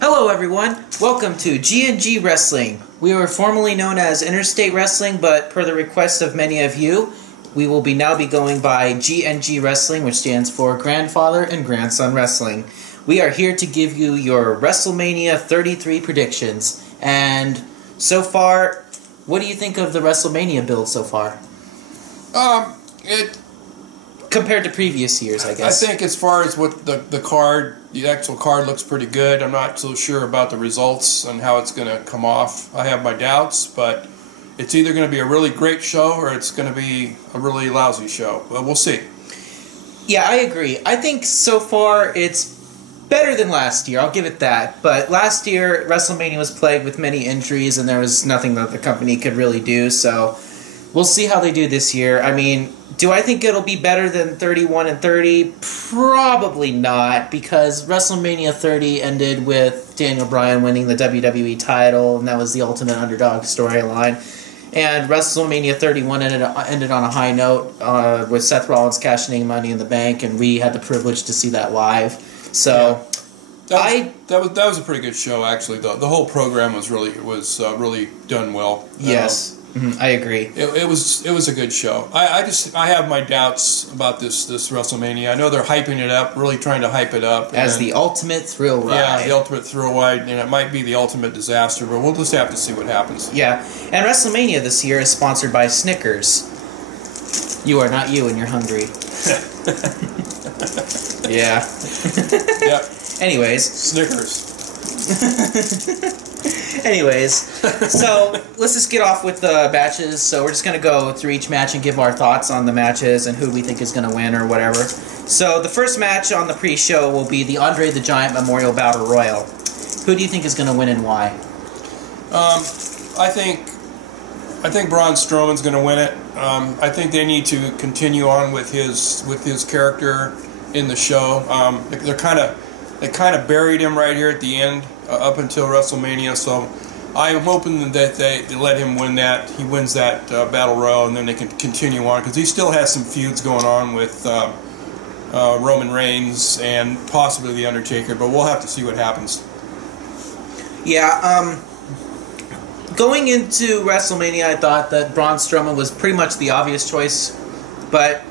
Hello everyone, welcome to GnG Wrestling. We were formerly known as Interstate Wrestling, but per the request of many of you, we will now be going by GnG Wrestling, which stands for Grandfather and Grandson Wrestling. We are here to give you your WrestleMania 33 predictions. And so far, what do you think of the WrestleMania build so far? Compared to previous years, I guess. I think as far as what the card, the actual card looks pretty good. I'm not so sure about the results and how it's going to come off. I have my doubts, but it's either going to be a really great show or it's going to be a really lousy show. But we'll see. Yeah, I agree. I think so far it's better than last year. I'll give it that. But last year, WrestleMania was plagued with many injuries and there was nothing that the company could really do. So we'll see how they do this year. I mean, do I think it'll be better than 31 and 30? Probably not, because WrestleMania 30 ended with Daniel Bryan winning the WWE title, and that was the ultimate underdog storyline. And WrestleMania 31 ended on a high note with Seth Rollins cashing in Money in the Bank, and we had the privilege to see that live. So yeah. That was a pretty good show, actually. The whole program was really done well. Yes. I agree. It was a good show. I have my doubts about this WrestleMania. I know they're hyping it up, really trying to hype it up as the ultimate thrill ride. Yeah, the ultimate thrill ride, and it might be the ultimate disaster, but we'll just have to see what happens. Yeah, and WrestleMania this year is sponsored by Snickers. You are not you, and you're hungry. Yeah. Yep. Anyways, Snickers. Anyways, so let's just get off with the matches. So we're just going to go through each match and give our thoughts on the matches and who we think is going to win or whatever. So the first match on the pre-show will be the Andre the Giant Memorial Battle Royal. Who do you think is going to win and why? I think Braun Strowman's going to win it. I think they need to continue on with his character in the show. They kind of buried him right here at the end, up until WrestleMania. So I'm hoping that they let him win that. He wins that Battle Royal, and then they can continue on, because he still has some feuds going on with Roman Reigns and possibly The Undertaker. But we'll have to see what happens. Yeah. Going into WrestleMania, I thought that Braun Strowman was pretty much the obvious choice, but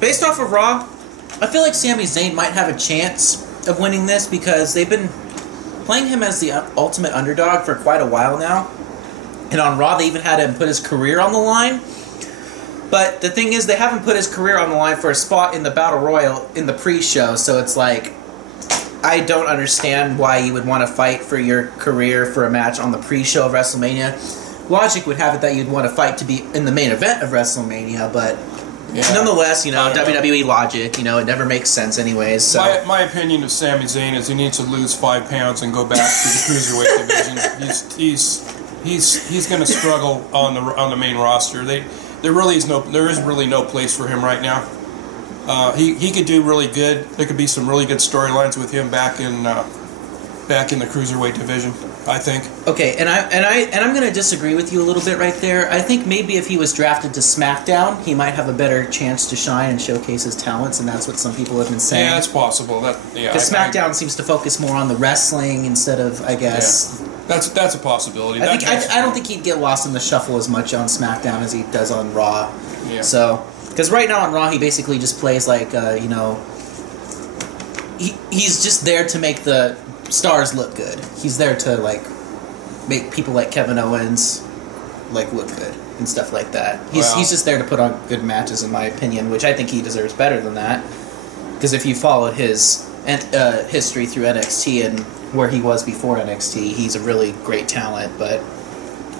based off of Raw, I feel like Sami Zayn might have a chance of winning this, because they've been playing him as the ultimate underdog for quite a while now. And on Raw, they even had him put his career on the line. But the thing is, they haven't put his career on the line for a spot in the Battle Royal in the pre-show. So it's like, I don't understand why you would want to fight for your career for a match on the pre-show of WrestleMania. Logic would have it that you'd want to fight to be in the main event of WrestleMania, but nonetheless, WWE logic, it never makes sense anyways. So my opinion of Sami Zayn is he needs to lose 5 pounds and go back to the cruiserweight division. He's going to struggle on the main roster. There is really no place for him right now. He could do really good. There could be some really good storylines with him back in the cruiserweight division, I think. Okay, and I'm going to disagree with you a little bit right there. I think maybe if he was drafted to SmackDown, he might have a better chance to shine and showcase his talents, and that's what some people have been saying. Yeah, that's possible. Because SmackDown seems to focus more on the wrestling instead of, I guess. Yeah. That's a possibility. I don't think he'd get lost in the shuffle as much on SmackDown as he does on Raw. Yeah. So, because right now on Raw, he basically just plays like, he's just there to make the stars look good. He's there to make people like Kevin Owens look good and stuff like that. He's just there to put on good matches, in my opinion, which I think he deserves better than that. Because if you followed his history through NXT and where he was before NXT, he's a really great talent. But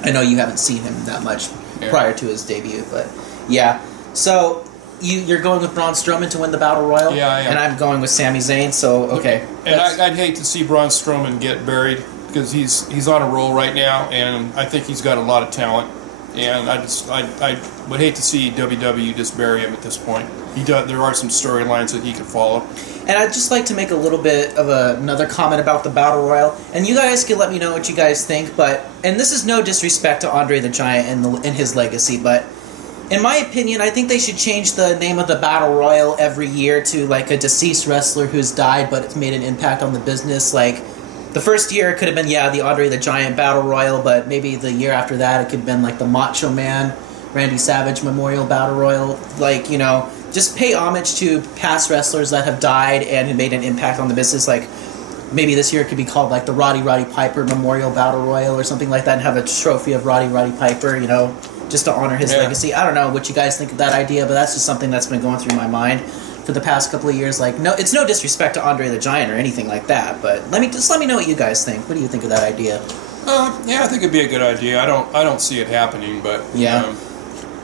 I know you haven't seen him that much prior to his debut. But yeah, so you're going with Braun Strowman to win the Battle Royal? Yeah, I am. And I'm going with Sami Zayn, so okay. And I'd hate to see Braun Strowman get buried, because he's on a roll right now, and I think he's got a lot of talent. And I would hate to see WWE just bury him at this point. There are some storylines that he could follow. And I'd just like to make a little bit of another comment about the Battle Royal. And you guys can let me know what you guys think, and this is no disrespect to Andre the Giant and his legacy, but in my opinion, I think they should change the name of the Battle Royal every year to like a deceased wrestler who's died but it's made an impact on the business. Like, the first year it could have been, the Andre the Giant Battle Royal, but maybe the year after that it could have been like the Macho Man Randy Savage Memorial Battle Royal. Like, just pay homage to past wrestlers that have died and who made an impact on the business. Like, maybe this year it could be called like the Roddy Piper Memorial Battle Royal or something like that, and have a trophy of Roddy Piper, just to honor his legacy. I don't know what you guys think of that idea, but that's just something that's been going through my mind for the past couple of years. Like, no, it's no disrespect to Andre the Giant or anything like that, but let me know what you guys think. What do you think of that idea? I think it'd be a good idea. I don't see it happening, but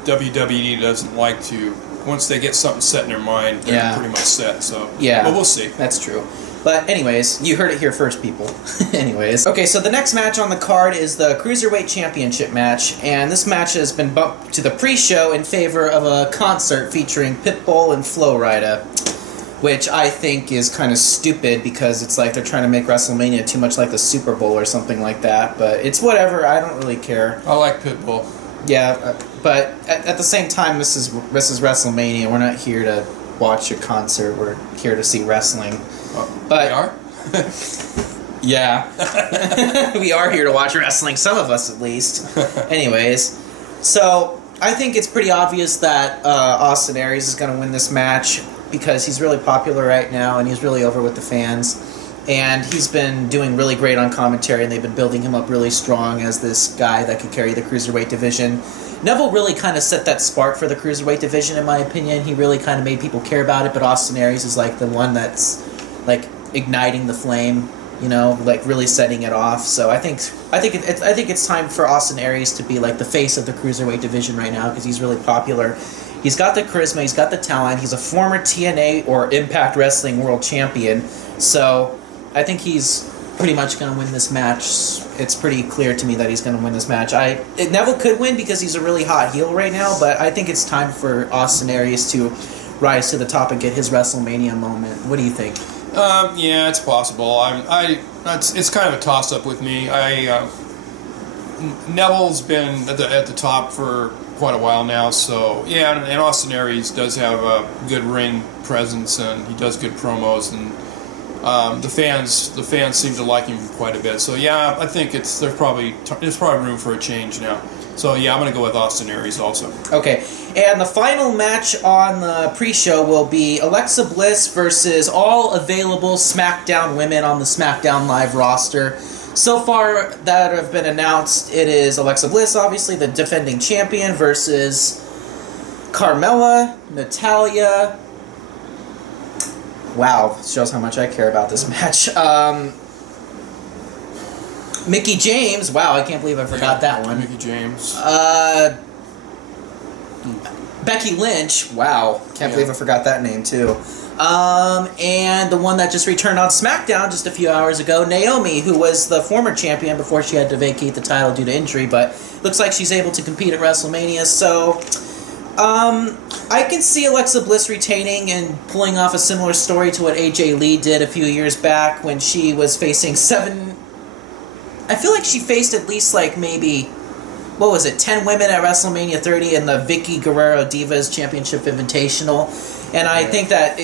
WWE doesn't like to. Once they get something set in their mind, they're pretty much set. So but we'll see. That's true. But anyways, you heard it here first, people. Anyways. Okay, so the next match on the card is the Cruiserweight Championship match, and this match has been bumped to the pre-show in favor of a concert featuring Pitbull and Flo Rida, which I think is kind of stupid because it's like they're trying to make WrestleMania too much like the Super Bowl or something like that, but it's whatever. I don't really care. I like Pitbull. Yeah, but at the same time, this is WrestleMania. We're not here to watch a concert. We're here to see wrestling. But we are? Yeah. We are here to watch wrestling, some of us at least. Anyways, so I think it's pretty obvious that Austin Aries is going to win this match because he's really popular right now and he's really over with the fans. And he's been doing really great on commentary, and they've been building him up really strong as this guy that could carry the Cruiserweight division. Neville really kind of set that spark for the Cruiserweight division, in my opinion. He really kind of made people care about it, but Austin Aries is like the one that's like igniting the flame, like really setting it off. So I think it's time for Austin Aries to be like the face of the Cruiserweight division right now because he's really popular. He's got the charisma, he's got the talent, he's a former TNA or Impact Wrestling World Champion. So I think he's pretty much going to win this match. It's pretty clear to me that he's going to win this match. Neville could win because he's a really hot heel right now, but I think it's time for Austin Aries to rise to the top and get his WrestleMania moment. What do you think? Yeah, it's possible. It's kind of a toss-up with me. Neville's been at the top for quite a while now, so yeah, and Austin Aries does have a good ring presence, and he does good promos, and the fans seem to like him quite a bit. So yeah, I think there's probably room for a change now. So yeah, I'm going to go with Austin Aries also. Okay, and the final match on the pre-show will be Alexa Bliss versus all available SmackDown women on the SmackDown Live roster. So far that have been announced, it is Alexa Bliss, obviously the defending champion, versus Carmella, Natalya. Wow, shows how much I care about this match. Mickie James. Wow, I can't believe I forgot that one. Mickie James. Becky Lynch. Wow, can't believe I forgot that name too. And the one that just returned on SmackDown just a few hours ago, Naomi, who was the former champion before she had to vacate the title due to injury, but looks like she's able to compete at WrestleMania. So I can see Alexa Bliss retaining and pulling off a similar story to what AJ Lee did a few years back when she was facing I feel like she faced at least like maybe, 10 women at WrestleMania 30 in the Vicky Guerrero Divas Championship Invitational. And I think that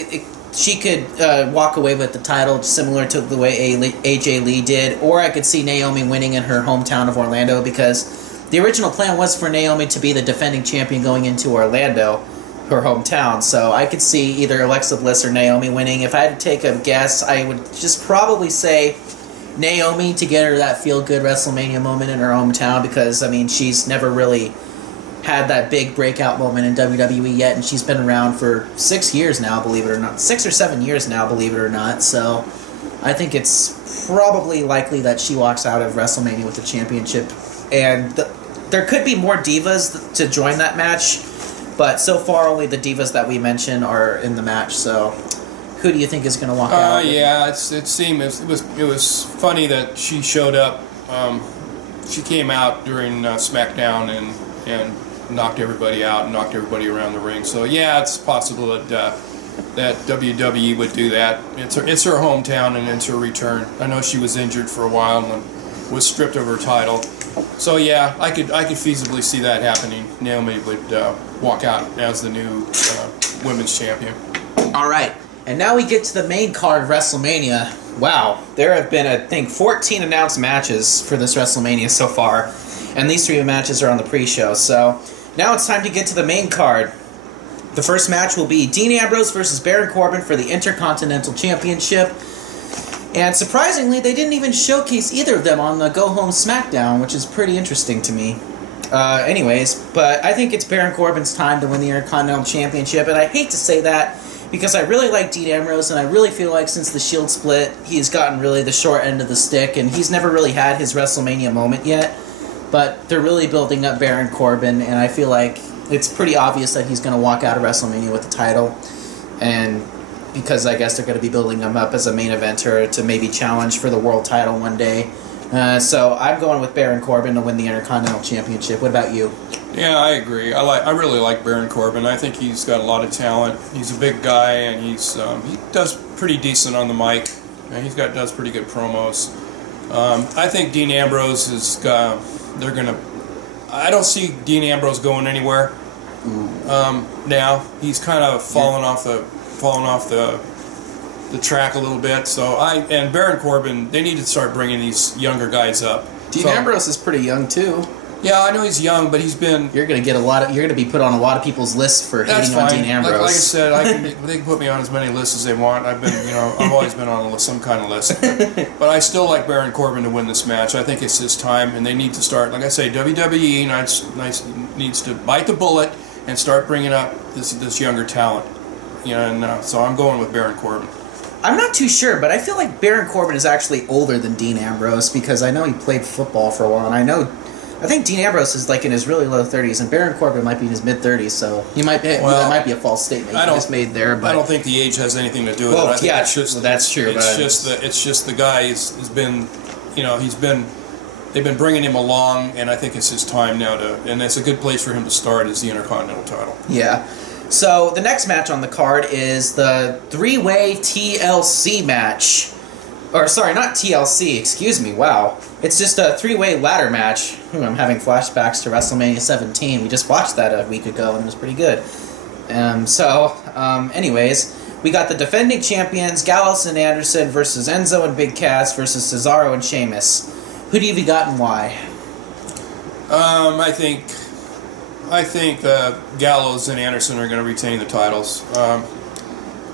she could walk away with the title similar to the way AJ Lee did. Or I could see Naomi winning in her hometown of Orlando, because the original plan was for Naomi to be the defending champion going into Orlando, her hometown. So I could see either Alexa Bliss or Naomi winning. If I had to take a guess, I would just probably say Naomi to get her that feel-good WrestleMania moment in her hometown, because, I mean, she's never really had that big breakout moment in WWE yet, and she's been around for 6 years now, believe it or not. 6 or 7 years now, believe it or not. So I think it's probably likely that she walks out of WrestleMania with the championship. And there could be more divas to join that match, but so far only the divas that we mentioned are in the match. So who do you think is going to walk out? Yeah, it was funny that she showed up. She came out during SmackDown and knocked everybody out and knocked everybody around the ring. So yeah, it's possible that WWE would do that. It's her hometown and it's her return. I know she was injured for a while and was stripped of her title. So yeah, I could feasibly see that happening. Naomi would walk out as the new women's champion. All right. And now we get to the main card of WrestleMania. Wow, there have been, I think, 14 announced matches for this WrestleMania so far. And these 3 matches are on the pre-show. So now it's time to get to the main card. The first match will be Dean Ambrose versus Baron Corbin for the Intercontinental Championship. And surprisingly, they didn't even showcase either of them on the Go Home SmackDown, which is pretty interesting to me. Anyways, but I think it's Baron Corbin's time to win the Intercontinental Championship, and I hate to say that because I really like Dean Ambrose, and I really feel like since the Shield split, he's gotten really the short end of the stick, and he's never really had his WrestleMania moment yet, but they're really building up Baron Corbin, and I feel like it's pretty obvious that he's going to walk out of WrestleMania with the title, and because I guess they're going to be building him up as a main eventer to maybe challenge for the world title one day. So I'm going with Baron Corbin to win the Intercontinental Championship. What about you? Yeah, I agree. I really like Baron Corbin. I think he's got a lot of talent. He's a big guy, and he does pretty decent on the mic. And he does pretty good promos. I think Dean Ambrose is. They're gonna. I don't see Dean Ambrose going anywhere. Now he's kind of fallen off the track a little bit. So and Baron Corbin, they need to start bringing these younger guys up. Dean Ambrose is pretty young too. Yeah, I know he's young, but he's been. You're gonna get you're gonna be put on a lot of people's lists for hating on Dean Ambrose. Like I said, they can put me on as many lists as they want. I've always been on some kind of list. But I still like Baron Corbin to win this match. I think it's his time, and they need to start. Like I say, WWE needs to bite the bullet and start bringing up this younger talent. And so I'm going with Baron Corbin. I'm not too sure, but I feel like Baron Corbin is actually older than Dean Ambrose because I know he played football for a while, and I think Dean Ambrose is like in his really low 30s, and Baron Corbin might be in his mid 30s. So that might be a false statement you just made there. But I don't think the age has anything to do with it. I think that's true. It's just the guy has been, they've been bringing him along, and I think it's his time now and it's a good place for him to start is the Intercontinental title. Yeah. So the next match on the card is the 3-way TLC match. Or, sorry, not TLC, excuse me, wow. It's just a 3-way ladder match. I'm having flashbacks to WrestleMania 17. We just watched that a week ago, and it was pretty good. Anyways, we got the defending champions, Gallows and Anderson versus Enzo and Big Cass versus Cesaro and Sheamus. Who do you have got and why? I think Gallows and Anderson are going to retain the titles.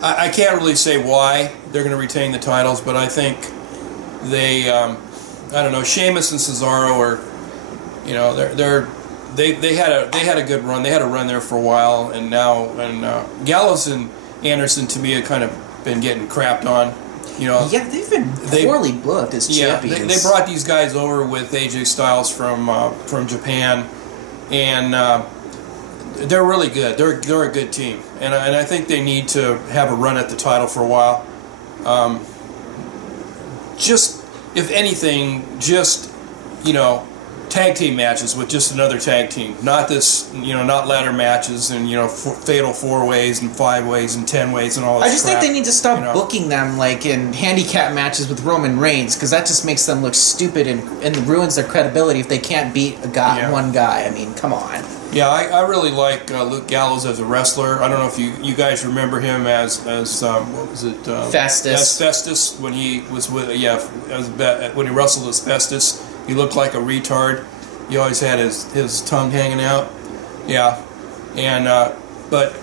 I can't really say why they're going to retain the titles, but I think they, I don't know, Sheamus and Cesaro are, they had a good run. They had a run there for a while, and Gallows and Anderson to me have kind of been getting crapped on. Yeah, they've been poorly booked as champions. They brought these guys over with AJ Styles from Japan, and they're really good. They're a good team, and I think they need to have a run at the title for a while. Just if anything, tag team matches with just another tag team, not not ladder matches and fatal 4-ways and 5-ways and 10-ways and all that. I just think they need to stop booking them like in handicap matches with Roman Reigns, because that just makes them look stupid and ruins their credibility if they can't beat one guy. I mean, come on. Yeah, I really like Luke Gallows as a wrestler. I don't know if you guys remember him as what was it? Festus. As Festus when he was when he wrestled as Festus. He looked like a retard. He always had his tongue hanging out. Yeah, and but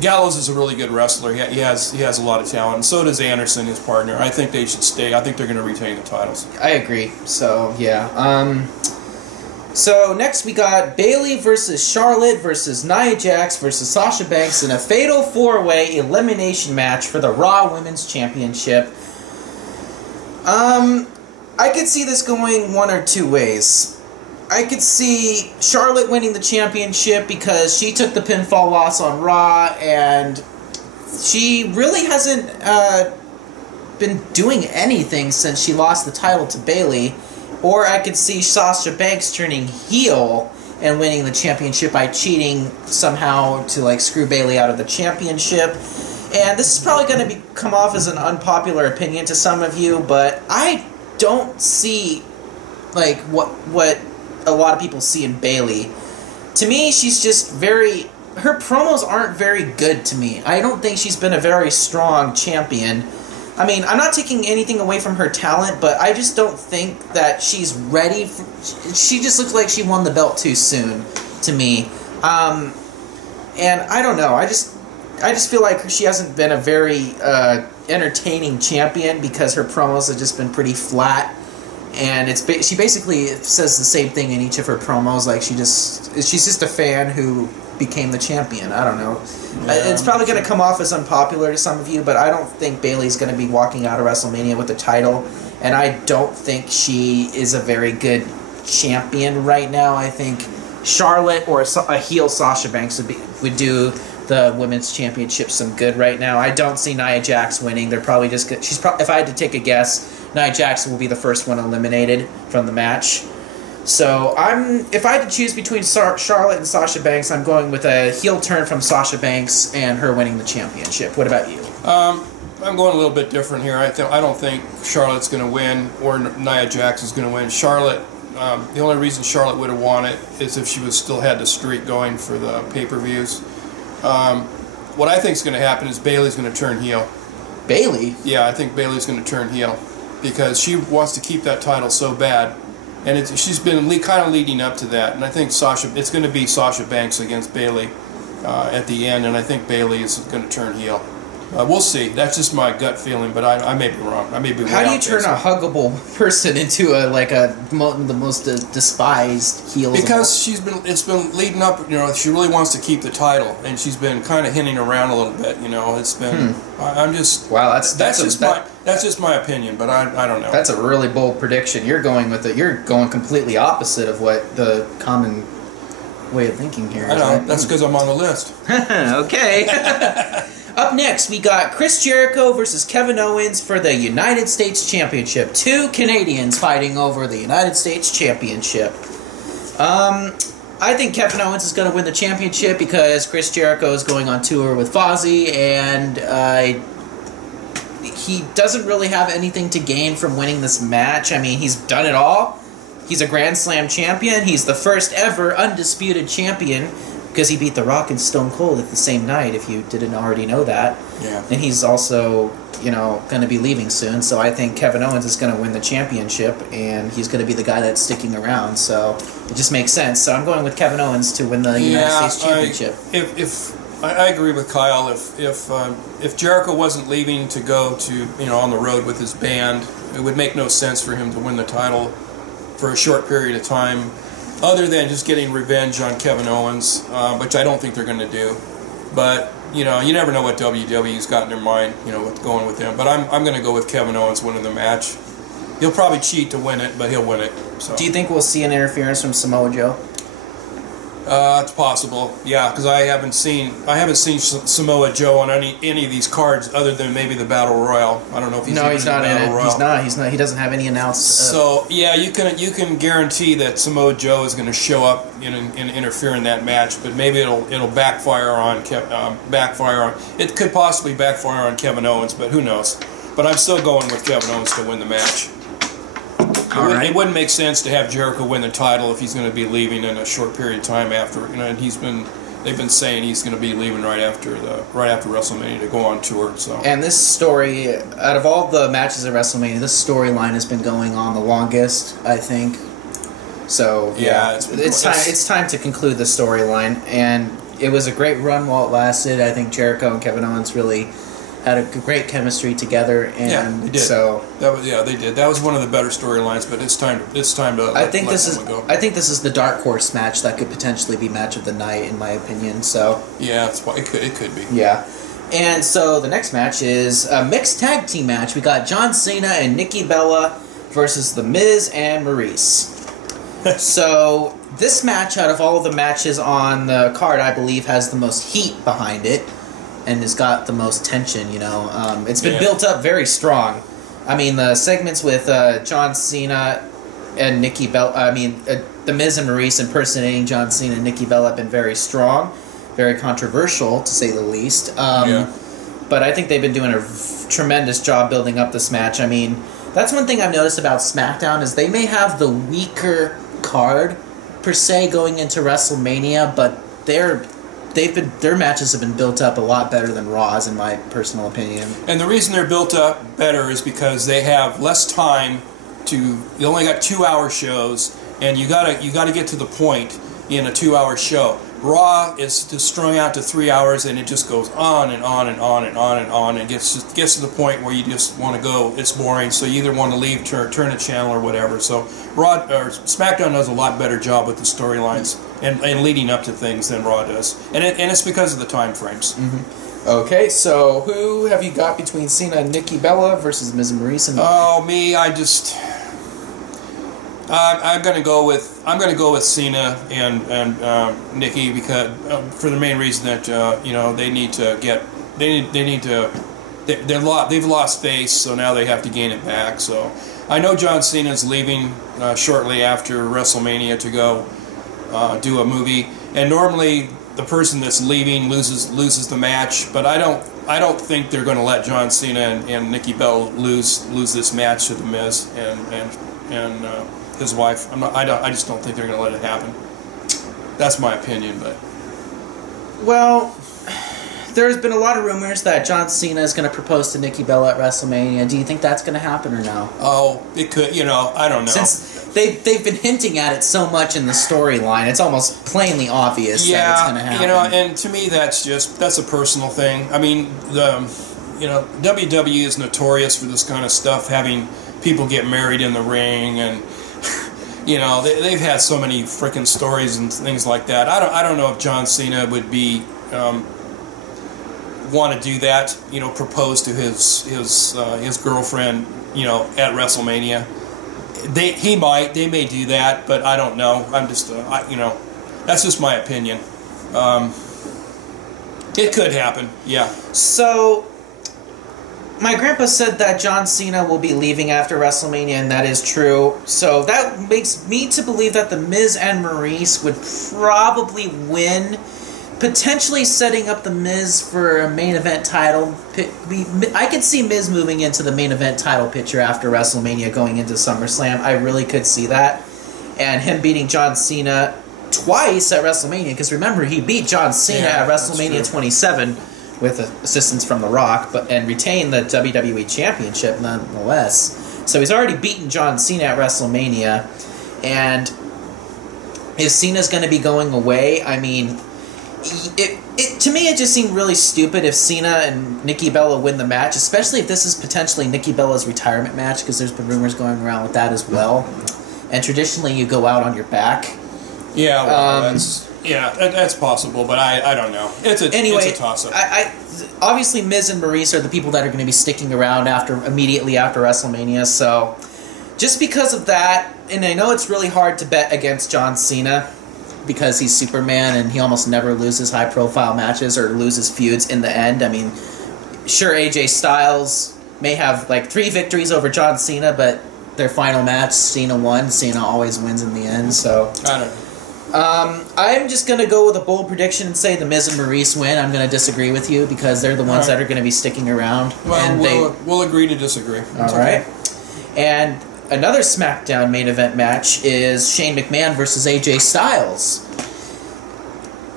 Gallows is a really good wrestler. He has a lot of talent. And so does Anderson, his partner. I think they should stay. I think they're going to retain the titles. I agree. So yeah. So next we got Bayley versus Charlotte versus Nia Jax versus Sasha Banks in a fatal 4-way elimination match for the Raw Women's Championship. I could see this going one or two ways. I could see Charlotte winning the championship because she took the pinfall loss on Raw, and she really hasn't been doing anything since she lost the title to Bayley. Or I could see Sasha Banks turning heel and winning the championship by cheating somehow to screw Bayley out of the championship. And this is probably going to come off as an unpopular opinion to some of you, but I don't see what a lot of people see in Bayley. To me, she's just very her promos aren't very good to me. I don't think she's been a very strong champion. I mean, I'm not taking anything away from her talent, but I just don't think that she's ready. She just looks like she won the belt too soon to me. And I don't know. I just feel like she hasn't been a very entertaining champion because her promos have just been pretty flat. And she basically says the same thing in each of her promos. Like she's just a fan who became the champion. I don't know. Yeah, it's probably going to come off as unpopular to some of you, but I don't think Bayley's going to be walking out of WrestleMania with the title, and I don't think she is a very good champion right now. I think Charlotte or a heel Sasha Banks would do the women's championship some good right now. I don't see Nia Jax winning. They're probably just good. If I had to take a guess, Nia Jax will be the first one eliminated from the match. So if I had to choose between Charlotte and Sasha Banks, I'm going with a heel turn from Sasha Banks and her winning the championship. What about you? I'm going a little bit different here. I don't think Charlotte's going to win or Nia Jax is going to win. Charlotte, the only reason Charlotte would have won it is if she still had the streak going for the pay-per-views. What I think is going to happen is Bayley's going to turn heel. Bayley? Yeah, I think Bayley's going to turn heel because she wants to keep that title so bad. And she's been kind of leading up to that, and I think it's going to be Sasha Banks against Bayley at the end, and I think Bayley is going to turn heel. We'll see. That's just my gut feeling, but I may be wrong. I may be. How do you turn a huggable person into the most despised heel? Because it's been leading up. You know, she really wants to keep the title, and she's been kind of hinting around a little bit. You know, it's been. I'm just. Wow, that's just my opinion, but I don't know. That's a really bold prediction. You're going completely opposite of what the common way of thinking here is. I know. Right? That's because I'm on the list. Okay. Up next, we got Chris Jericho versus Kevin Owens for the United States Championship. Two Canadians fighting over the United States Championship. I think Kevin Owens is going to win the championship because Chris Jericho is going on tour with Fozzy, and he doesn't really have anything to gain from winning this match. I mean, he's done it all. He's a Grand Slam champion. He's the first ever undisputed champion because he beat The Rock and Stone Cold at the same night, if you didn't already know that. Yeah. And he's also, going to be leaving soon, so I think Kevin Owens is going to win the championship, and he's going to be the guy that's sticking around, so it just makes sense. So I'm going with Kevin Owens to win the United States Championship. I agree with Kyle. If Jericho wasn't leaving to go to on the road with his band, it would make no sense for him to win the title for a short period of time, other than just getting revenge on Kevin Owens, which I don't think they're going to do. But you never know what WWE's got in their mind, what's going with them. But I'm going to go with Kevin Owens winning the match. He'll probably cheat to win it, but he'll win it. So. Do you think we'll see an interference from Samoa Joe? It's possible, yeah, because I haven't seen Samoa Joe on any of these cards other than maybe the Battle Royal. I don't know if he's not in it. He's not. He doesn't have any announced. So yeah, you can guarantee that Samoa Joe is going to show up and interfere in that match, but maybe it'll backfire on it could possibly backfire on Kevin Owens, but who knows? But I'm still going with Kevin Owens to win the match. It wouldn't make sense to have Jericho win the title if he's going to be leaving in a short period of time after. And they've been saying he's going to be leaving right after WrestleMania to go on tour. So. And this story, out of all the matches at WrestleMania, this storyline has been going on the longest, I think. So yeah, it's time to conclude the storyline, and it was a great run while it lasted. I think Jericho and Kevin Owens really had a great chemistry together, and yeah, they did. So they did. That was one of the better storylines, but it's time to let them go. I think this is the dark horse match that could potentially be match of the night, in my opinion. So yeah, it could be. Yeah, and so the next match is a mixed tag team match. We got John Cena and Nikki Bella versus The Miz and Maurice. So this match, out of all of the matches on the card, I believe has the most heat behind it. And has got the most tension, It's been built up very strong. I mean, the segments with John Cena and Nikki Bella, The Miz and Maurice impersonating John Cena and Nikki Bella have been very strong, very controversial, to say the least. But I think they've been doing a tremendous job building up this match. I mean, that's one thing I've noticed about SmackDown is they may have the weaker card, per se, going into WrestleMania, but they're their matches have been built up a lot better than Raw's, in my personal opinion. And the reason they're built up better is because they have less time to. You only got 2-hour shows, and you gotta get to the point in a 2-hour show. Raw is just strung out to 3 hours, and it just goes on and on and on and on and on, and gets to the point where you just want to go. It's boring, so you either want to leave, turn a channel, or whatever. So Raw or SmackDown does a lot better job with the storylines and leading up to things than Raw does, and it's because of the time frames. Mm-hmm. Okay, so who have you got between Cena and Nikki Bella versus Miz and Maurice? I'm gonna go with Cena and Nikki because for the main reason that they've lost face, so now they have to gain it back. So I know John Cena's leaving shortly after WrestleMania to go do a movie, and normally the person that's leaving loses the match, but I don't think they're going to let John Cena and Nikki Bella lose this match to the Miz and his wife. I just don't think they're going to let it happen. That's my opinion, but. Well, there's been a lot of rumors that John Cena is going to propose to Nikki Bella at WrestleMania. Do you think that's going to happen or no? Oh, it could. I don't know. Since they've been hinting at it so much in the storyline, it's almost plainly obvious that it's going to happen. And to me, that's a personal thing. I mean, WWE is notorious for this kind of stuff, having people get married in the ring, and they've had so many freaking stories and things like that. I don't know if John Cena would be want to do that. Propose to his girlfriend. At WrestleMania. They may do that, but I don't know. I'm just that's just my opinion. It could happen. Yeah. So. My grandpa said that John Cena will be leaving after WrestleMania, and that is true. So that makes me to believe that The Miz and Maurice would probably win, potentially setting up The Miz for a main event title. I could see Miz moving into the main event title picture after WrestleMania going into SummerSlam. I really could see that. And him beating John Cena twice at WrestleMania, because remember, he beat John Cena at WrestleMania 27. With assistance from The Rock, and retain the WWE Championship nonetheless. So he's already beaten John Cena at WrestleMania, and if Cena's going to be going away, I mean, to me it just seemed really stupid if Cena and Nikki Bella win the match, especially if this is potentially Nikki Bella's retirement match, because there's been rumors going around with that as well. And traditionally you go out on your back. Yeah, well, that's possible, but I don't know. It's a toss-up. Obviously, Miz and Maurice are the people that are going to be sticking around immediately after WrestleMania, so just because of that, and I know it's really hard to bet against John Cena because he's Superman and he almost never loses high-profile matches or loses feuds in the end. I mean, sure, AJ Styles may have like 3 victories over John Cena, but their final match, Cena won. Cena always wins in the end, so I don't know. I'm just going to go with a bold prediction and say The Miz and Maurice win. I'm going to disagree with you because they're the ones that are going to be sticking around. Well, and we'll agree to disagree. All right. And another SmackDown main event match is Shane McMahon versus AJ Styles.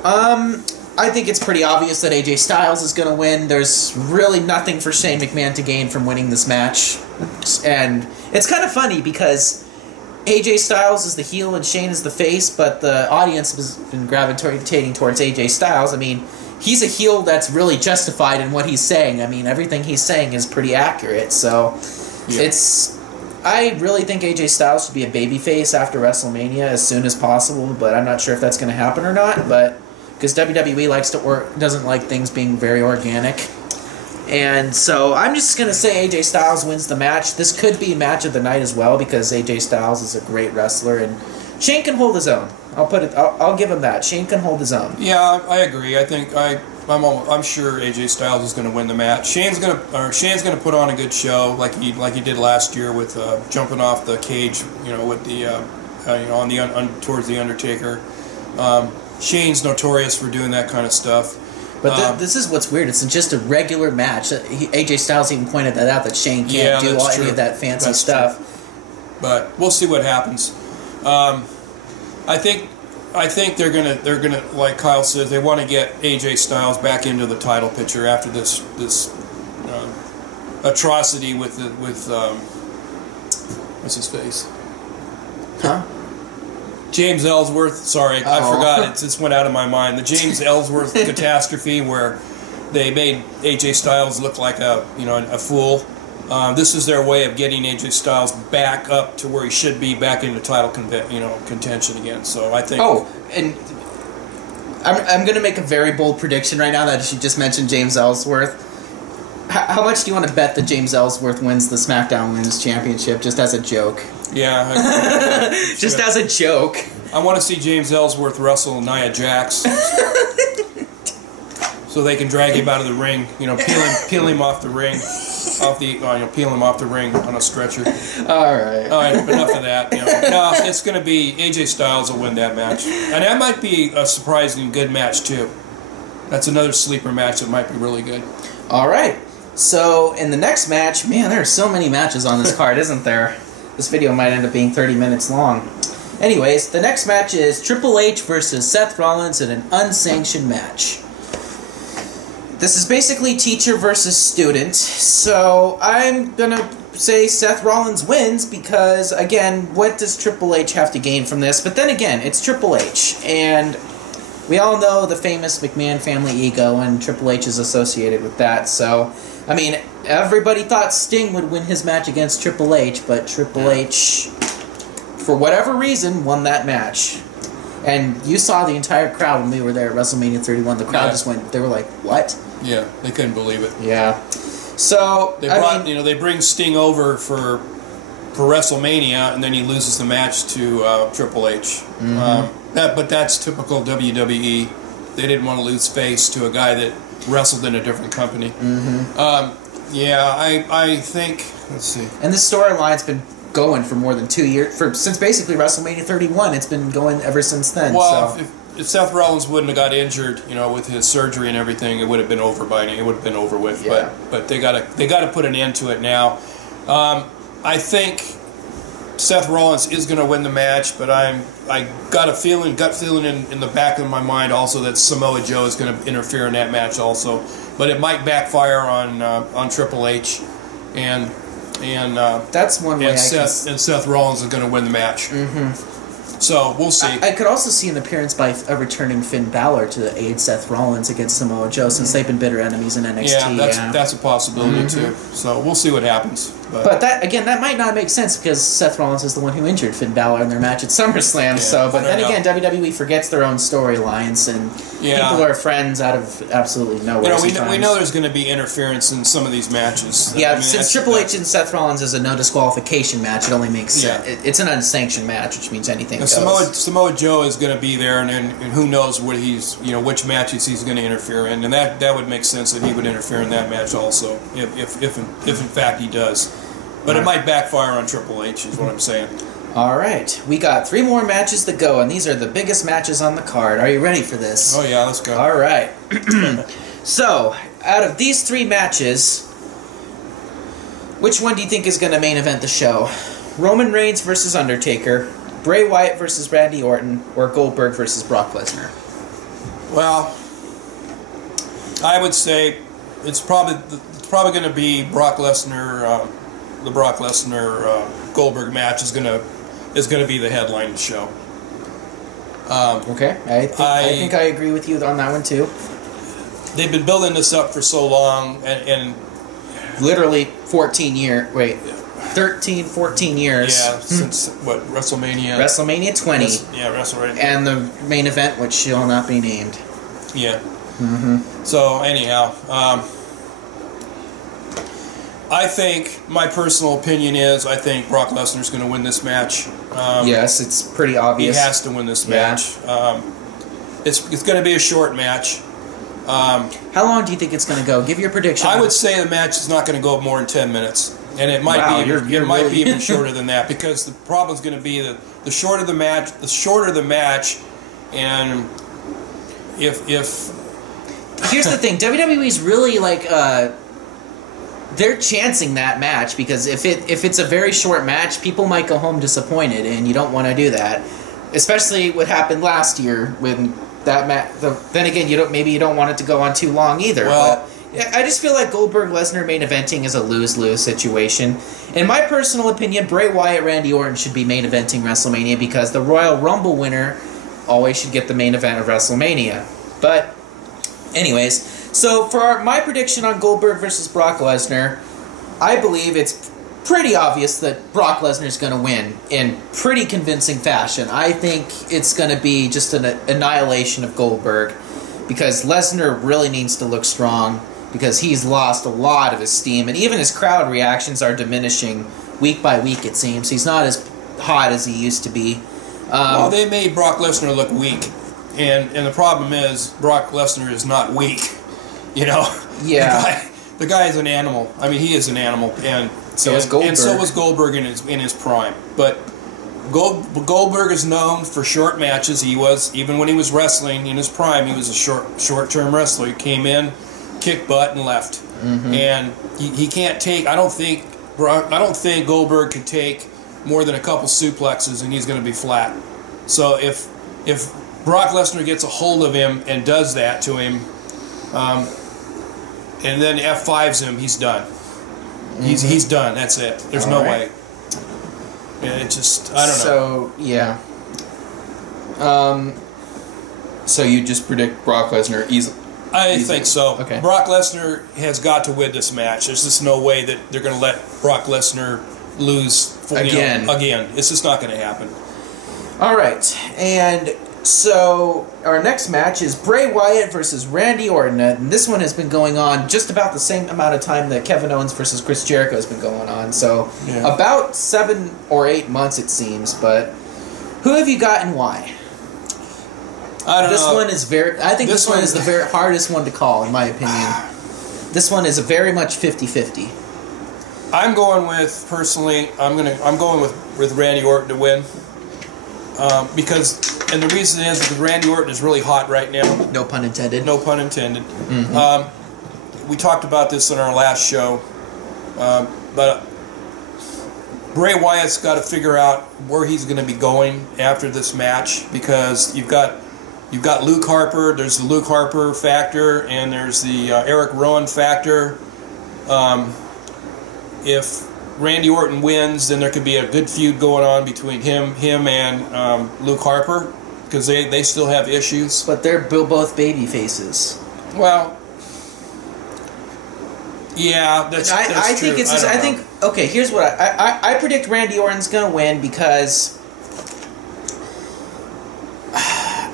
I think it's pretty obvious that AJ Styles is going to win. There's really nothing for Shane McMahon to gain from winning this match. And it's kind of funny because AJ Styles is the heel and Shane is the face, but the audience has been gravitating towards AJ Styles. I mean, he's a heel that's really justified in what he's saying. I mean, everything he's saying is pretty accurate. So I really think AJ Styles should be a babyface after WrestleMania as soon as possible, but I'm not sure if that's going to happen or not. But because WWE doesn't like things being very organic. And so I'm just going to say AJ Styles wins the match. This could be match of the night as well because AJ Styles is a great wrestler and Shane can hold his own. I'll give him that. Shane can hold his own. Yeah, I agree. I think I'm sure AJ Styles is going to win the match. Shane's going to put on a good show like he did last year with jumping off the cage, with the towards the Undertaker. Shane's notorious for doing that kind of stuff. But this is what's weird. It's just a regular match. AJ Styles even pointed that out, that Shane can't do any of that fancy stuff. True. But we'll see what happens. I think I think they're gonna like Kyle says, they want to get AJ Styles back into the title picture after this atrocity with what's his face? Huh? James Ellsworth. Sorry, I forgot. It just went out of my mind. The James Ellsworth catastrophe, where they made AJ Styles look like a fool. This is their way of getting AJ Styles back up to where he should be, back into title contention again. So I think. Oh, and I'm going to make a very bold prediction right now that you just mentioned James Ellsworth. How much do you want to bet that James Ellsworth wins the SmackDown Women's Championship, just as a joke? Yeah. Just as a joke. I want to see James Ellsworth wrestle Nia Jax. So they can drag him out of the ring, peel him off the ring, peel him off the ring on a stretcher. All right, enough of that. No, it's going to be AJ Styles will win that match, and that might be a surprisingly good match too. That's another sleeper match that might be really good. All right, so in the next match, man, there are so many matches on this card, isn't there? This video might end up being 30 minutes long. Anyways, the next match is Triple H versus Seth Rollins in an unsanctioned match. This is basically teacher versus student, so I'm going to say Seth Rollins wins because, again, what does Triple H have to gain from this? But then again, it's Triple H, and we all know the famous McMahon family ego, and Triple H is associated with that, so, I mean, everybody thought Sting would win his match against Triple H, but Triple H, for whatever reason, won that match. And you saw the entire crowd when we were there at WrestleMania 31. The crowd just went, they were like, what? Yeah, they couldn't believe it. Yeah. So, they bring Sting over for WrestleMania, and then he loses the match to Triple H. Mm-hmm. But that's typical WWE. They didn't want to lose face to a guy that wrestled in a different company. Mm-hmm. I think, let's see. And this storyline's been going for more than 2 years, since basically WrestleMania 31. It's been going ever since then. Well, so. if Seth Rollins wouldn't have got injured, with his surgery and everything, it would have been over by now. It would have been over with. Yeah. But they gotta put an end to it now. I think Seth Rollins is going to win the match, but I got a gut feeling in the back of my mind also that Samoa Joe is going to interfere in that match also. But it might backfire on Triple H, and that's one way. Seth Rollins is going to win the match. Mm-hmm. So we'll see. I could also see an appearance by a returning Finn Balor to aid Seth Rollins against Samoa Joe, since they've been bitter enemies in NXT. Yeah, that's a possibility too. So we'll see what happens. But that might not make sense because Seth Rollins is the one who injured Finn Balor in their match at SummerSlam. Yeah, but then again, WWE forgets their own storylines, and people are friends out of absolutely nowhere. We know there's going to be interference in some of these matches. Yeah, since Triple H and Seth Rollins is a no disqualification match, it only makes sense. It's an unsanctioned match, which means anything goes. Samoa Joe is going to be there, and who knows what which matches he's going to interfere in, and that would make sense that he would interfere in that match also, if in fact he does. But it might backfire on Triple H, is what I'm saying. All right, we got 3 more matches to go, and these are the biggest matches on the card. Are you ready for this? Oh yeah, let's go. All right. So, out of these 3 matches, which one do you think is going to main event the show? Roman Reigns versus Undertaker, Bray Wyatt versus Randy Orton, or Goldberg versus Brock Lesnar? Well, I would say it's probably going to be Brock Lesnar. The Brock Lesnar Goldberg match is gonna be the headline of the show. Okay, I think I agree with you on that one too. They've been building this up for so long, and literally 14 years. Wait. 13, 14 years. Yeah, since what, WrestleMania? WrestleMania 20. WrestleMania. And the main event, which shall not be named. Yeah. Mm-hmm. So, anyhow, I think, my personal opinion is, I think Brock Lesnar's going to win this match. Yes, it's pretty obvious. He has to win this match. It's going to be a short match. How long do you think it's going to go? Give your prediction. I would say the match is not going to go more than 10 minutes. And it might be even shorter than that, because the problem is going to be that the shorter the match, and if here's the thing, WWE's really they're chancing that match, because if it's a very short match, people might go home disappointed, and you don't want to do that. especially what happened last year when that match. Then again, maybe you don't want it to go on too long either. Well, but I just feel like Goldberg-Lesnar main eventing is a lose-lose situation. In my personal opinion, Bray Wyatt, Randy Orton should be main eventing WrestleMania because the Royal Rumble winner always should get the main event of WrestleMania. But, anyways, so for my prediction on Goldberg versus Brock Lesnar, I believe it's pretty obvious that Brock Lesnar is going to win in pretty convincing fashion. I think it's going to be just an annihilation of Goldberg because Lesnar really needs to look strong because he's lost a lot of his steam, and even his crowd reactions are diminishing week by week, it seems. He's not as hot as he used to be. Well, they made Brock Lesnar look weak, and the problem is Brock Lesnar is not weak. You know? Yeah. The guy is an animal. I mean, he is an animal, and so is Goldberg. And so was Goldberg in his prime. But Goldberg is known for short matches. He was, even when he was wrestling in his prime, he was a short-term wrestler. He came in, kicked butt, and left. Mm-hmm. And he can't take. I don't think Goldberg can take more than a couple suplexes, and he's going to be flat. So if Brock Lesnar gets a hold of him and does that to him, and then F5s him, he's done. Mm-hmm. He's done. That's it. There's no way. Yeah, it just, I don't know. So, yeah. So you just predict Brock Lesnar easily? I think so. Okay. Brock Lesnar has got to win this match. There's just no way that they're going to let Brock Lesnar lose again. Again. It's just not going to happen. All right. And so our next match is Bray Wyatt versus Randy Orton. And this one has been going on just about the same amount of time that Kevin Owens versus Chris Jericho has been going on. So about 7 or 8 months, it seems. But who have you got and why? I don't know. This one is I think this one is the very hardest one to call, in my opinion. This one is very much 50-50. I'm going with, personally, I'm going with Randy Orton to win. And the reason is because Randy Orton is really hot right now. No pun intended. No pun intended. Mm-hmm. We talked about this in our last show, but Bray Wyatt's got to figure out where he's going to be going after this match because you've got Luke Harper. There's the Luke Harper factor, and there's the Eric Rowan factor. If Randy Orton wins, then there could be a good feud going on between him and Luke Harper because they still have issues. But they're both baby faces. Well, yeah, that's I true. think it's. I think okay. Here's what I predict: Randy Orton's gonna win because.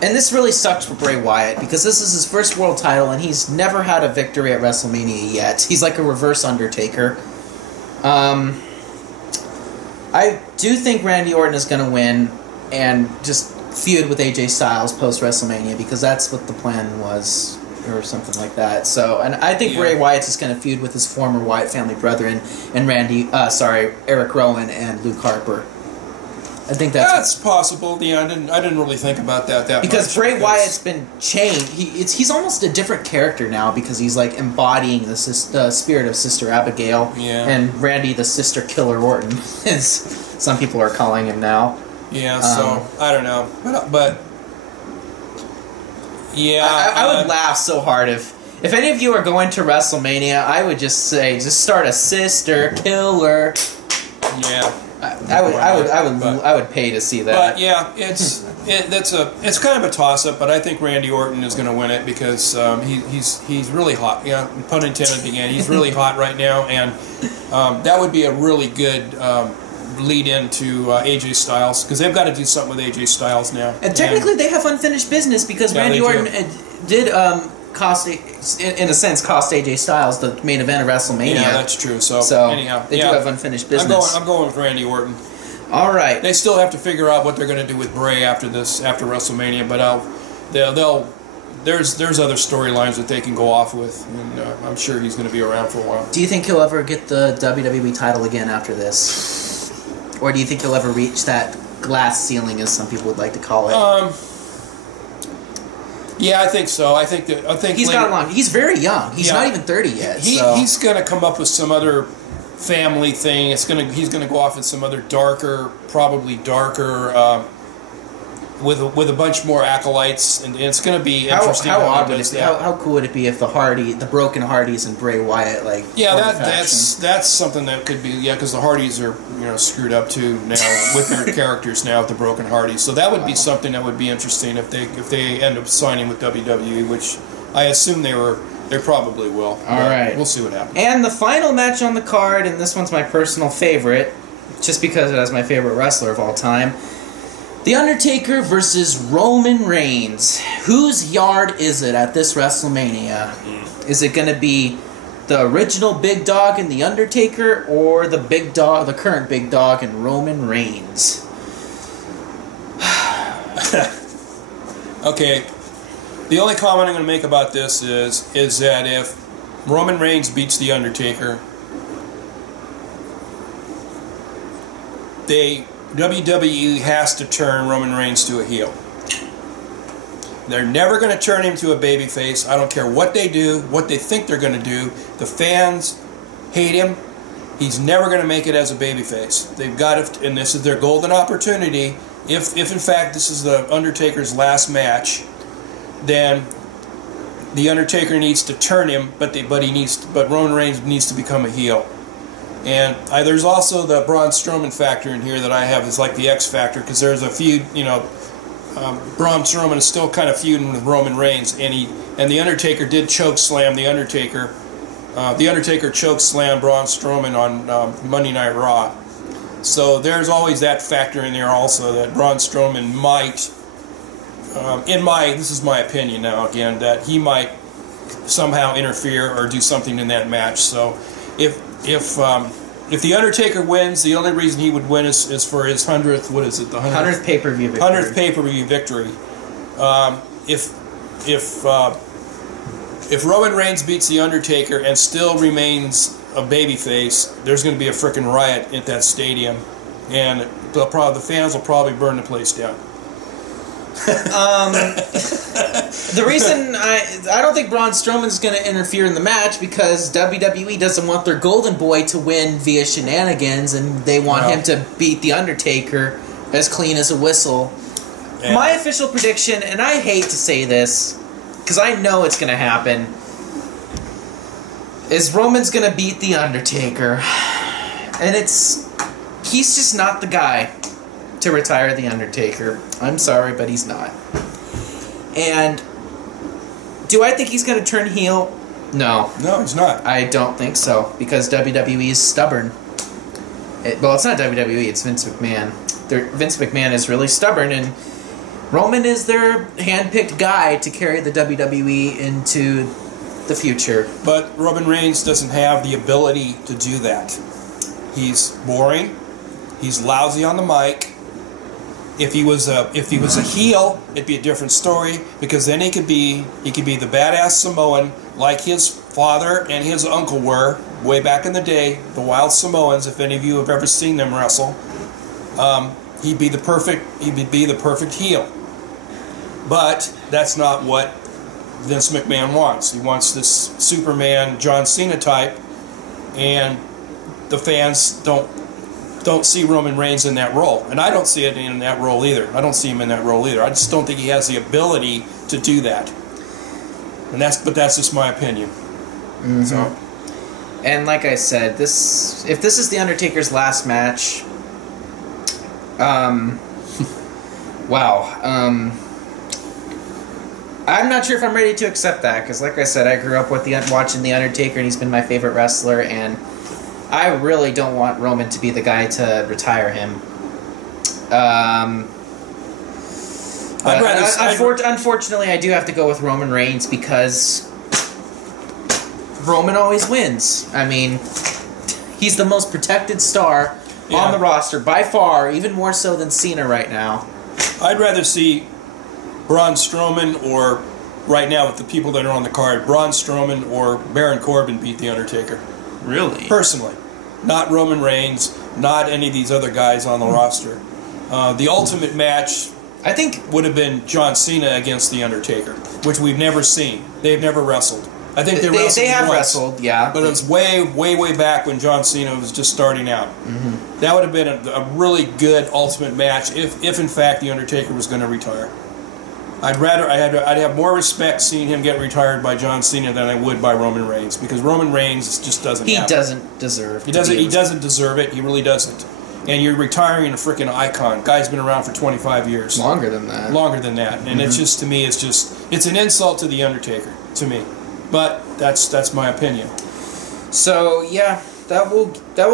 And this really sucks for Bray Wyatt because this is his first world title and he's never had a victory at WrestleMania yet. He's like a reverse Undertaker. I do think Randy Orton is going to win and just feud with AJ Styles post WrestleMania because that's what the plan was or something like that. So, and I think Bray Wyatt's just going to feud with his former Wyatt family brethren and Eric Rowan and Luke Harper. I think that's possible. Yeah, I didn't really think about that because much. Bray Wyatt's been changed. He's almost a different character now because he's like embodying the spirit of Sister Abigail and Randy the Sister Killer Orton, as some people are calling him now. Yeah, so I don't know, but yeah, I would laugh so hard if any of you are going to WrestleMania. I would just say start a Sister Killer. Yeah. I would pay to see that. But yeah, it's kind of a toss up, but I think Randy Orton is going to win it because he's really hot. Yeah, pun intended again. He's really hot right now, and that would be a really good lead into AJ Styles because they've got to do something with AJ Styles now. And technically, they have unfinished business because Randy Orton did cost AJ Styles the main event of WrestleMania. Yeah, that's true. So anyhow, they do have unfinished business. I'm going with Randy Orton. All right. They still have to figure out what they're going to do with Bray after WrestleMania, but there's other storylines that they can go off with, and I'm sure he's going to be around for a while. Do you think he'll ever get the WWE title again after this, or do you think he'll ever reach that glass ceiling, as some people would like to call it? Yeah, I think so. I think he's got a long. He's very young. He's not even 30 yet. He's going to come up with some other family thing. He's going to go off in some other darker, probably darker with a bunch more acolytes, and it's going to be interesting. How odd would it be? How cool would it be if the Broken Hardys and Bray Wyatt that's something that could be because the Hardys are screwed up too now with their characters now with the Broken Hardys, so that would be something that would be interesting if they end up signing with WWE, which I assume they probably will. All right, we'll see what happens. And the final match on the card, and this one's my personal favorite, just because it has my favorite wrestler of all time. The Undertaker versus Roman Reigns. Whose yard is it at this WrestleMania? Is it going to be the original big dog in The Undertaker, or the big dog, the current big dog in Roman Reigns? Okay. The only comment I'm going to make about this is that if Roman Reigns beats The Undertaker, WWE has to turn Roman Reigns to a heel. They're never going to turn him to a babyface. I don't care what they do, what they think they're going to do. The fans hate him. He's never going to make it as a babyface. They've got it, and this is their golden opportunity. If in fact this is the Undertaker's last match, then the Undertaker needs to turn him, but Roman Reigns needs to become a heel. And there's also the Braun Strowman factor in here that I have is like the X factor, because there's a feud, Braun Strowman is still kind of feuding with Roman Reigns, and the Undertaker did choke slam the Undertaker. The Undertaker choke slammed Braun Strowman on Monday Night Raw. So there's always that factor in there also, that Braun Strowman might, this is my opinion now again, that he might somehow interfere or do something in that match. So if the Undertaker wins, the only reason he would win is for his 100th, what is it, the 100th pay-per-view victory. 100th pay-per-view victory. If Roman Reigns beats the Undertaker and still remains a babyface, there's going to be a frickin' riot at that stadium, and the fans will probably burn the place down. The reason I don't think Braun Strowman's going to interfere in the match, because WWE doesn't want their golden boy to win via shenanigans, and they want him to beat The Undertaker as clean as a whistle. Yeah. My official prediction, and I hate to say this, because I know it's going to happen, is Roman's going to beat The Undertaker. And he's just not the guy to retire The Undertaker. I'm sorry, but he's not. And do I think he's going to turn heel? No. No, he's not. I don't think so, because WWE is stubborn. Well, it's not WWE, it's Vince McMahon. Vince McMahon is really stubborn, and Roman is their hand-picked guy to carry the WWE into the future. But Roman Reigns doesn't have the ability to do that. He's boring. He's lousy on the mic. If he was a heel, it'd be a different story, because then he could be the badass Samoan like his father and his uncle were way back in the day, the Wild Samoans. If any of you have ever seen them wrestle, he'd be the perfect heel. But that's not what Vince McMahon wants. He wants this Superman John Cena type, and the fans don't see Roman Reigns in that role, and I don't see it in that role either. I don't see him in that role either. I just don't think he has the ability to do that. But that's just my opinion. Mm-hmm. So, and like I said, if this is the Undertaker's last match, wow. I'm not sure if I'm ready to accept that, because like I said, I grew up with watching The Undertaker, and he's been my favorite wrestler, and I really don't want Roman to be the guy to retire him. Unfortunately, I do have to go with Roman Reigns, because Roman always wins. I mean, he's the most protected star on the roster, by far, even more so than Cena right now. I'd rather see Braun Strowman, or right now with the people that are on the card, Braun Strowman or Baron Corbin beat The Undertaker. Really? Personally. Not Roman Reigns, not any of these other guys on the roster. The ultimate match, I think, would have been John Cena against The Undertaker, which we've never seen. They've never wrestled. I think they wrestled. They have once, wrestled, yeah. But it was way back when John Cena was just starting out. Mm-hmm. That would have been a really good Ultimate match if in fact the Undertaker was going to retire. I'd have more respect seeing him get retired by John Cena than I would by Roman Reigns, because Roman Reigns just doesn't. He doesn't deserve. He doesn't deserve it. He really doesn't. And you're retiring a freaking icon. Guy's been around for 25 years. Longer than that. Longer than that. And it's just, to me, it's an insult to the Undertaker, to me. But that's my opinion. So yeah, that will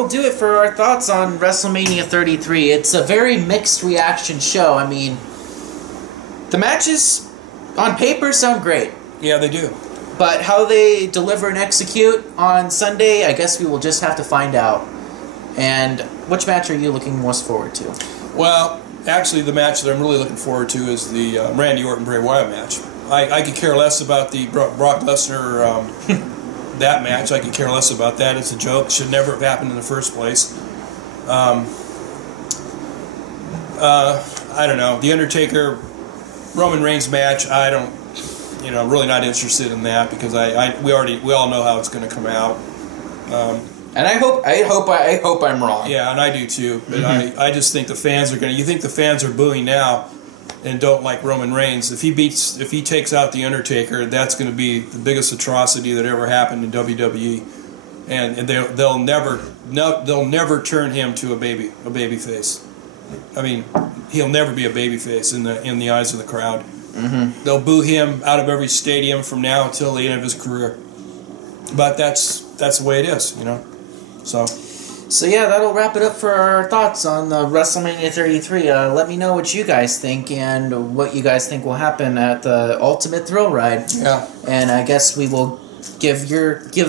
do it for our thoughts on WrestleMania 33. It's a very mixed reaction show. I mean, the matches on paper sound great. Yeah, they do. But how they deliver and execute on Sunday, I guess we will just have to find out. And which match are you looking most forward to? Well, actually, the match that I'm really looking forward to is the Randy Orton-Bray Wyatt match. I could care less about the Brock Lesnar that match. I could care less about that. It's a joke. It should never have happened in the first place. I don't know. The Undertaker Roman Reigns match, I don't, really not interested in that, because we all know how it's going to come out. And I hope I'm wrong. Yeah, and I do too. But I just think the fans are going to. You think the fans are booing now and don't like Roman Reigns? If he takes out the Undertaker, that's going to be the biggest atrocity that ever happened in WWE, and they'll never turn him to a baby face. I mean, he'll never be a baby face in the eyes of the crowd. Mm-hmm. They'll boo him out of every stadium from now until the end of his career. But that's the way it is, So yeah, that'll wrap it up for our thoughts on WrestleMania 33. Let me know what you guys think and what you guys think will happen at the Ultimate Thrill Ride. Yeah. And I guess we will give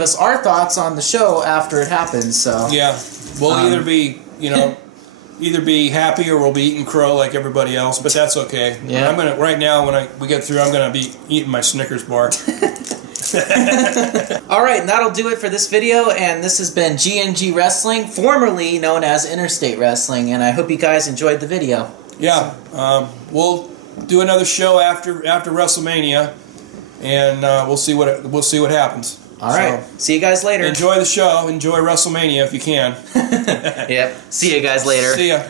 us our thoughts on the show after it happens. So yeah, we'll either be happy or we'll be eating crow like everybody else, but that's okay. Yeah. Right now when we get through, I'm gonna be eating my Snickers bar. Alright, and that'll do it for this video, and this has been GnG Wrestling, formerly known as Interstate Wrestling, and I hope you guys enjoyed the video. Yeah, we'll do another show after WrestleMania, and we'll see what happens. Alright, see you guys later. Enjoy the show, enjoy WrestleMania if you can. Yep, see you guys later. See ya.